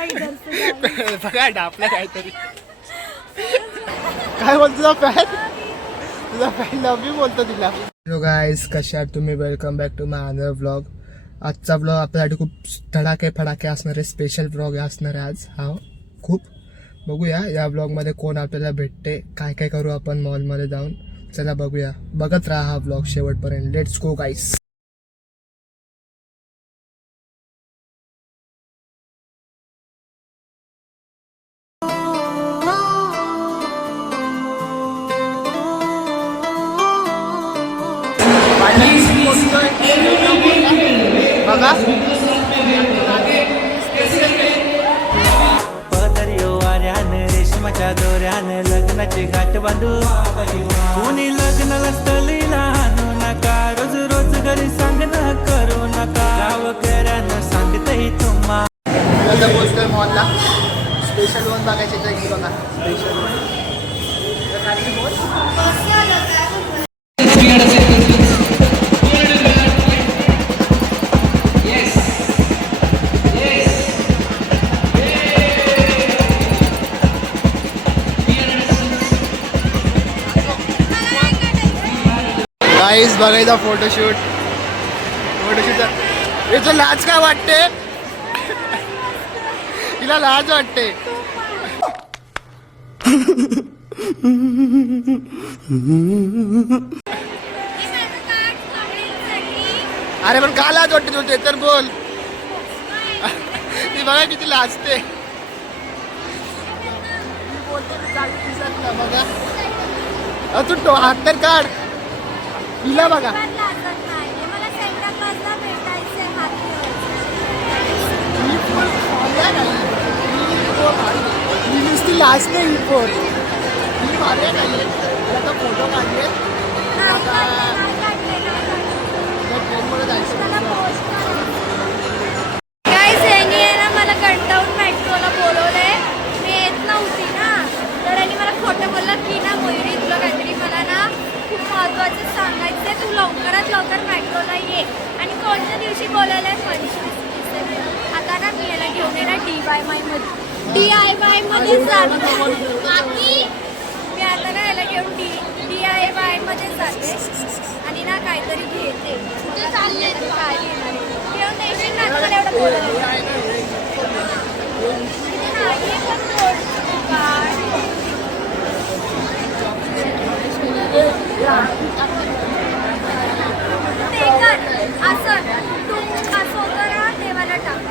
बघा डापला काहीतरी. काय बोलतो तुझा फॅन? तुझा फॅन लव यू बोलतो तिला. हॅलो गाईज, कशा आहात तुम्ही? Welcome back to my another vlog. आजचा व्लॉग आपल्यासाठी खूप धडाके फडाके असणारे स्पेशल व्लॉग असणार आहे आज. हा खूप बघूया या व्लॉगमध्ये कोण आपल्याला भेटते, काय काय करू आपण मॉलमध्ये जाऊन. चला बघूया, बघत राहा हा व्लॉग शेवटपर्यंत. लेट्स गो गाईस. बघा पदरियो वाऱ्यानं रेशमाच्या दोऱ्यानं लग्नाची गाठ बांधू. कोणी लग्नाला स्थलीला आणू नका, रोज रोज घरी सांगणं करू नका. गावकऱ्यानं सांगतही तुम्हा पोस्टर मॉलला स्पेशल वन बघायचे तर की बघा स्पेशल वन. गाईस बघायचा फोटोशूट. याचं लाज काय वाटते? तिला लाज वाटते. अरे पण का लाज वाटते तुझे तर बोल. ती बघा किती लाजते. बघा तू हात तर काढ. तिला बघा नुसती लाजते ही फोन. मी मारले नाही आता फोटो काढले. ट्रेनमध्ये जायचं. मला कंटाळून मेट्रोला बोलवलंय. मी येत नव्हती ना, तर यांनी मला खोटं बोललं की ना मयुरी तुला काहीतरी मला ना खूप महत्त्वाचं सांगायचं, तू लवकरात लवकर मेट्रोला ये. आणि कोणत्या दिवशी बोलायला 25 डिसेंबर. आता ना मी याला घेऊन येणार DIY मध्ये जाते. मी आता ना याला घेऊन DIY मध्ये जाते आणि ना काहीतरी घेते. चालले काय घेणार घेऊन देशील ना मला एवढं बोलायला. असं तू असं होतं ना तेव्हाला टाक.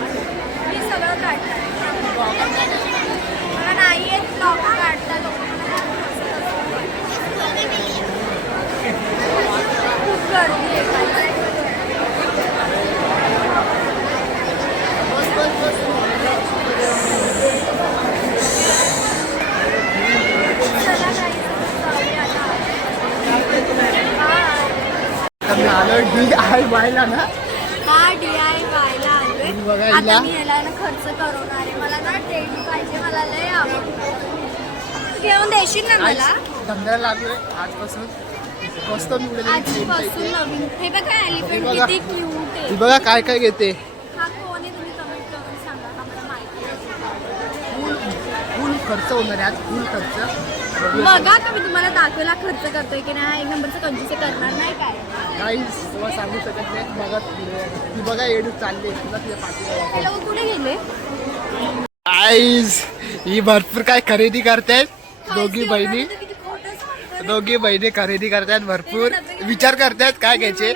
मी सगळं काढणार. मला नाही येत ब्लॉग काढता लोक. खूप गर्दी आहे. आलो DIY ला ना. हा DIY ला आलोय. बघा आता मी याला ना खर्च करवणार आहे. मला ना टेडी पाहिजे. मला लय आवडतं. घेऊन देशील ना मला? धंद्याला लागलोय आजपासून. मस्त आजपासून नवीन. हे बघा एलिफंट किती क्यूट आहे. बघा काय काय घेते. हा कोण आहे तुम्ही कमेंट करून सांगा. हा मला माहिती आहे. फुल खर्च होणार आहे आज. फुल खर्च बघा का मी तुम्हाला दाखवला खर्च करतोय की नाही. एक नंबरचं कंजूस करणार नाही काय. गाईस तुम्हाला सांगू शकत नाही. बघा ती बघा एडू चालले तुला तिच्या पाठीला. हे लोक कुठे गेले? गाईस ही भरपूर काय खरेदी करतायत. दोघी बहिणी खरेदी करतायत. भरपूर विचार करतायत काय घ्यायचे.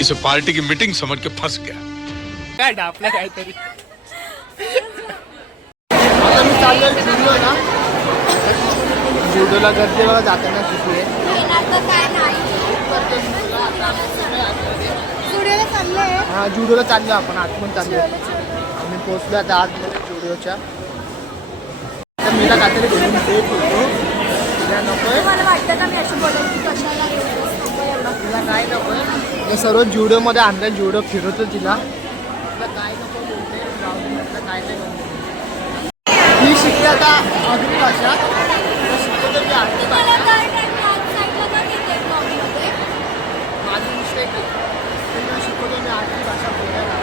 इसे पार्टी की मीटिंग समझ के फंस गया. काय डापला काहीतरी. आता मी चाललोय जुडिओला. जुडिओला गर्दी बघा जाताना किती आहे. हा जुडिओला चाललो आपण. आतमध्ये चाललो. आम्ही पोहोचलो आता आतमध्ये जुडिओच्या. तर मीला काहीतरी घेऊन देत होतो. तिला नकोय. मला वाटतं ना मी अशी बोलवली कशाला तिला काय नकोय. सर्व जुडिओमध्ये आणलं. जुडिओ फिरवतो तिला. तिला काय नको बोलते. म्हटलं काय नाही बोलते. ही शिकते आता आगरी भाषा. शिकतो तर मी आगरी भाषा. माझी मिस्टेक शिकवतो मी आगरी भाषा बोलायला.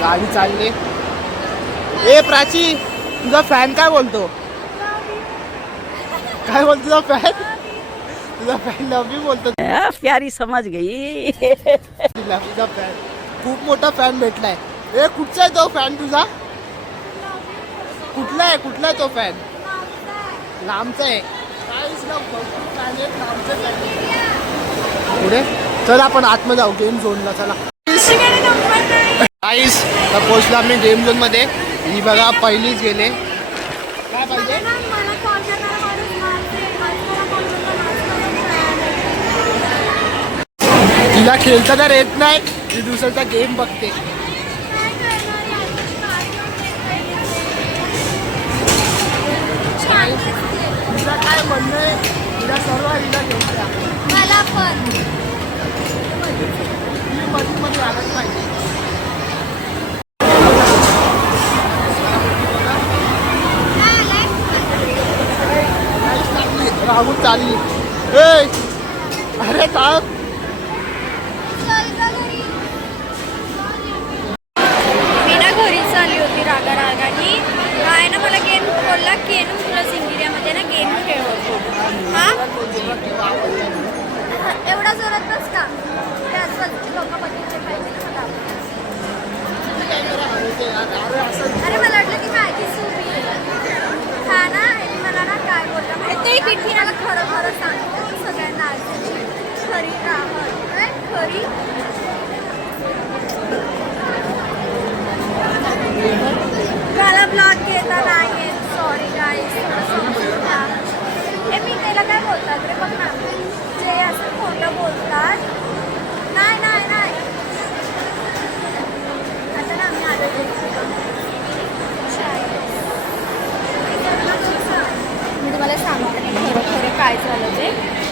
गाडी चालली. ए प्राची, तुझा फॅन काय बोलतो? काय बोलतो तुझा फॅन? तुझा फॅन लव यू बोलतो. प्यारी समझ गई. तुझा फॅन खूप मोठा फॅन भेटलाय. ए कुठचा आहे तो फॅन तुझा? कुठला आहे तो फॅन? लांबचा आहे. पुढे चल आपण आतमध्ये जाऊ गेम झोनला. चला गाईस, आता पोहोचलो आम्ही गेम झोन मध्ये. ही बघा पहिलीच गेले. काय पाहिजे? तिला खेळता तर येत नाही, ती दुसऱ्याचा गेम बघते. तिला काय म्हणणं आहे? तिला सर्व हिला खेळत्या. मला पण ती मध्ये आलंच पाहिजे. राहुल चालली. अरे थांब. मी ना घरी चालली होती रागारागानी. काय ना मला गेम बोलला की ना तुला सिंगिरियामध्ये ना गेम खेळवतो. हा एवढा जोरात बस का? ते आजूबाजूचे लोक बघितले पाहिजे ना मला. अरे मला वाटलं की माझी सुरी हा ना. मला ना काय बोलला ते किती मला खरं खरं सांगतो की सगळ्यांना खरी राहत खरी. मला ब्लॉग केला नाही. सॉरी गाईस, हे मी त्याला काय बोलतात रे बघ ना, जे असं खोटं बोलतात. नाही नाही नाही आता ना आम्ही आलो. मी तुम्हाला सांगते खरं खरं काय झालं ते.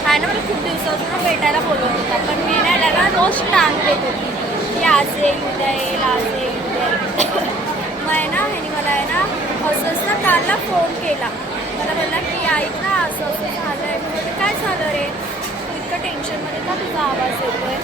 आहे ना मला खूप दिवसापासून भेटायला बोलवत होता, पण मी ना त्याला रोज टांग देत होती की आज येईल उद्या येईल आज येईल उद्या येईल. मग आहे ना ह्यानी मला आहे ना असंच ना कालला फोन केला. मला बोलला की ऐक ना असं असं झालं आहे. म्हणजे काय झालं रे, तू इतकं टेन्शनमध्ये का तुझा आवाज येतोय?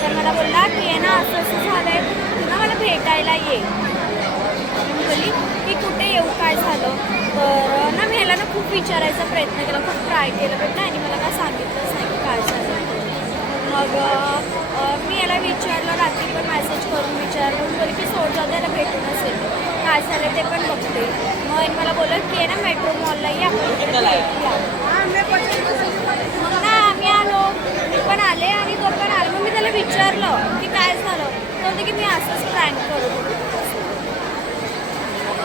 तर मला बोलला की आहे ना असं असं झालं आहे, तू ना मला भेटायला ये. मी बोलली की कुठे येऊ, काय झालं? तर ना मी ह्याला ना खूप विचारायचा प्रयत्न केला, खूप ट्राय केलं, पण त्याने मला काय सांगितलंच नाही की काय झालं. मग मी याला विचारलं, रात्री पण मेसेज करून विचारलं. मी बोलली की सोड जाऊ त्याला भेटून असेल काय झालं ते पण बघते. मग मला बोललं की आहे ना मेट्रो मॉलला ये आपण भेटूया. मग ना आम्ही आलो, मी पण आले आणि तो पण आलो. मग मी त्याला विचारलं की काय झालं, तो म्हणते की मी असंच प्रँक करत होतो.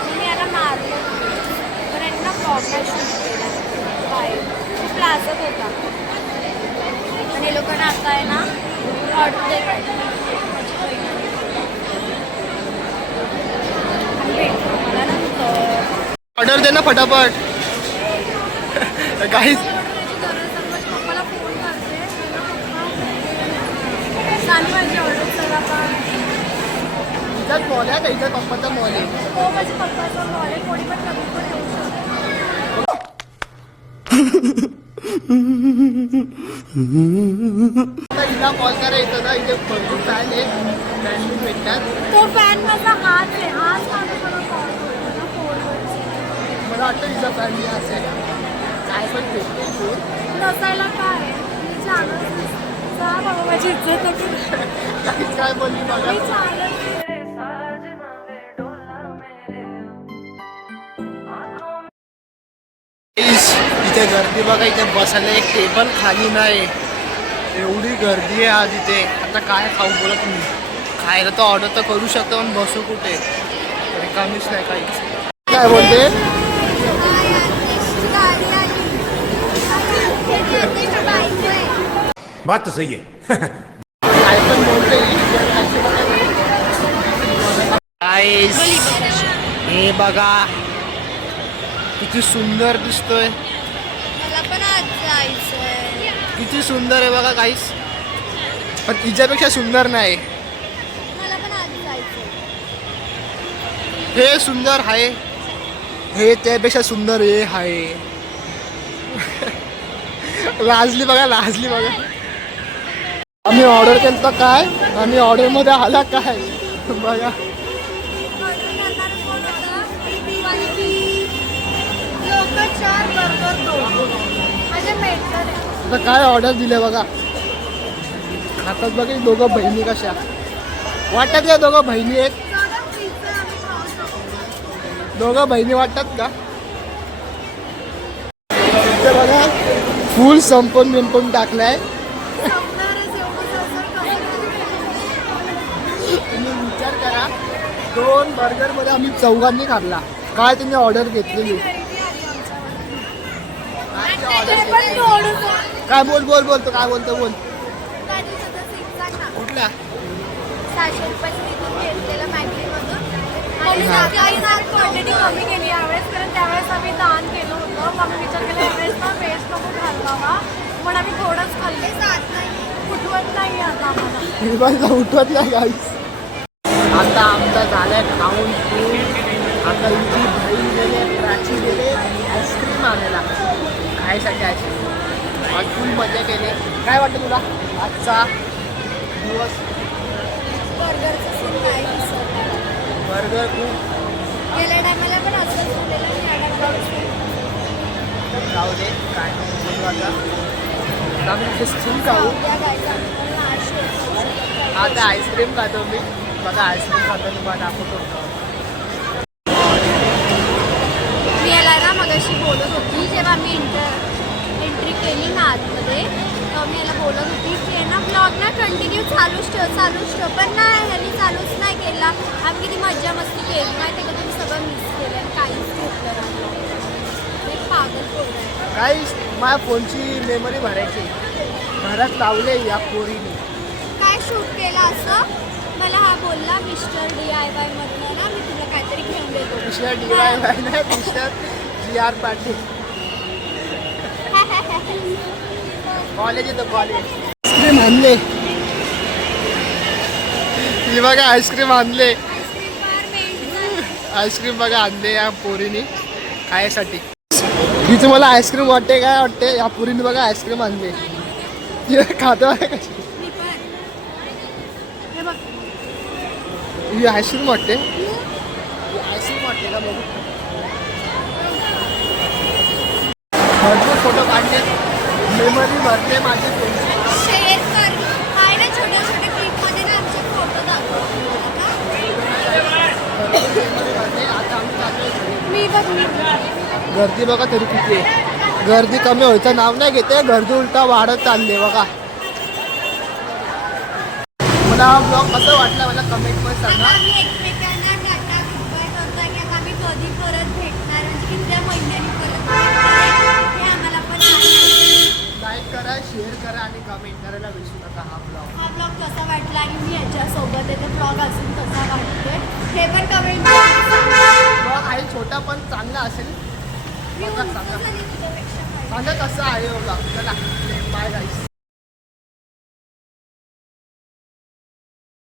मी याला मारलो, पण यांनी ना प्रॉब्लेम शूट केला बाहेर. खूप लाजत होता आणि हे लोकांना आता आहे ना ऑर्डर देतात. मला ना ऑर्डर दे ना फटाफट. काहीच पप्पाला फोन करते, सांग माझी ऑर्डर सगळा पण. इथंच मॉल आहे, इथं पप्पाचा मॉल आहे. हो माझ्या पप्पाचा मॉल आहे, कोणी पण कमी पण येऊ शकतो. हिला कॉल करायचं ना, इथे भरपूर फॅन आहे, फॅन भेटतात. तो फॅन माझा हाच आहे, आज माझा मला कॉल करतो ना फोनवरती. मला वाटतं हिचा फॅन मी असेल. काय पण भेटते फोन नसायला काय, मी चालत जा बाबा, माझी इज्जत नको. काहीच काय बोलली बघा. मी चालत इथे गर्दी बघा, इथे बसायला एक टेबल खाली नाही. एवढी गर्दी आहे आज इथे. आता काय खाऊ बोला तुम्ही? खायला तर ऑर्डर तर करू शकतो, पण बसू कुठे? रिकामीच नाही काहीच. काय बोलते? बात तो सही है. काय पण बोलते. हे बघा किती सुंदर दिसतोय. मला पण आज जायचंय. किती सुंदर आहे बघा काहीच, पण हिच्यापेक्षा सुंदर नाही. मला पण आज जायचंय. हे सुंदर आहे, हे त्यापेक्षा सुंदर हे आहे. लाजली बघा लाजली बघा. आम्ही ऑर्डर केलं काय आणि ऑर्डर मध्ये आला काय बघा. आता काय ऑर्डर दिले बघा. खातात बघा दोघं बहिणी कशा वाटतात का. दोघं बहिणी आहेत. दोघं बहिणी वाटतात का. इथे बघा फुल संपून बिंपून टाकलाय. तुम्ही विचार करा 2 बर्गर मध्ये आम्ही 4घांनी खाल्ला. काय त्यांनी ऑर्डर घेतलेली. काय बोलतो काय बोलतो बोल. कुठला 600 रुपयाची तिथून घेतलेलं मॅगीमधून आणि क्वांटिटी कमी केली यावेळेस कारण त्यावेळेस आम्ही दान केलं होतं. मग विचार केला यावेळेस ना वेस्ट नको घालवावा पण आम्ही थोडंच खाल्ले. उठवत नाही आता आम्हाला. उठवत नाही गाईस. आता आमचा झालाय खाऊन पिऊन. आता इथे बहीण गेले प्राची गेले आईस्क्रीम आणायला खायसाठी आईस्क्रीम. आज फुल मजा केली. काय वाटतं तुला आजचा दिवस. बर्गरचं सीन काय दिसत बर्गर खूप गेल्या टायमाला पण असंच झालेलं जाऊ दे काय नको बोलू आता. आम्ही तिथे स्टीम खाऊ. आता आईस्क्रीम खातो मी बघा. आईस्क्रीम खातो तुम्हाला दाखवतो. मी याला ना मगाशी बोलत होती जेव्हा मी एंट्री केली ना आतमध्ये तेव्हा मी याला बोलत होती की आहे ना ब्लॉग ना कंटिन्यू चालूच ठेव पण नाही ह्यानी चालूच नाही केला. आम्ही किती मज्जा मस्ती केली माहिती आहे का. तुम्ही सगळं मिस केलं आणि काहीच घेतलं नाही. एक पागल पोरं आहे. काही माझ्या फोनची मेमरी भरायची घरात लावले या पोरीने. काय शूट केलं असं मला हा बोलला मिस्टर DIY मधनं ना मी तुला काहीतरी घेऊन देतो. मिस्टर DIY नाही मिस्टर GR पाटील. कॉलेज येतो कॉलेज. आईस्क्रीम आणले. ही बघा आईस्क्रीम आणले. आईस्क्रीम बघा आणले या पोरीने खायसाठी. तिचं मला आईस्क्रीम वाटते काय वाटते. या पोरीने बघा आईस्क्रीम आणले. खातो आहे कशी. ही आईस्क्रीम वाटते. आईस्क्रीम वाटते का बघू. भरपूर फोटो काढले. मेमरी भरते माझी फोनची. शेअर कर काय ना छोट्या छोट्या क्लिपमध्ये ना आमचे फोटो दाखव. आता आम्ही चाललोय. मी बघ गर्दी बघा तरी किती आहे. गर्दी कमी व्हायचं नाव नाही घेते. गर्दी उलटा वाढत चालली बघा. मला हा ब्लॉग कसं वाटला मला कमेंटमध्ये सांगा. आम्ही एकमेकांना टाटा गुड करतोय की आता आम्ही कधी परत भेटणार म्हणजे किती महिन्यांनी परत भेटणार हे आम्हाला पण लाईक करा शेअर करा आणि कमेंट करायला विसरू नका. हा ब्लॉग कसा वाटला आणि मी याच्यासोबत आहे ते ब्लॉग अजून कसा वाटतोय हे पण कमेंट ब्लॉग आहे छोटा पण चांगला असेल. बघा सांगा तुझ्यापेक्षा सांगा कसं आहे ब्लॉग. चला बाय गाईस.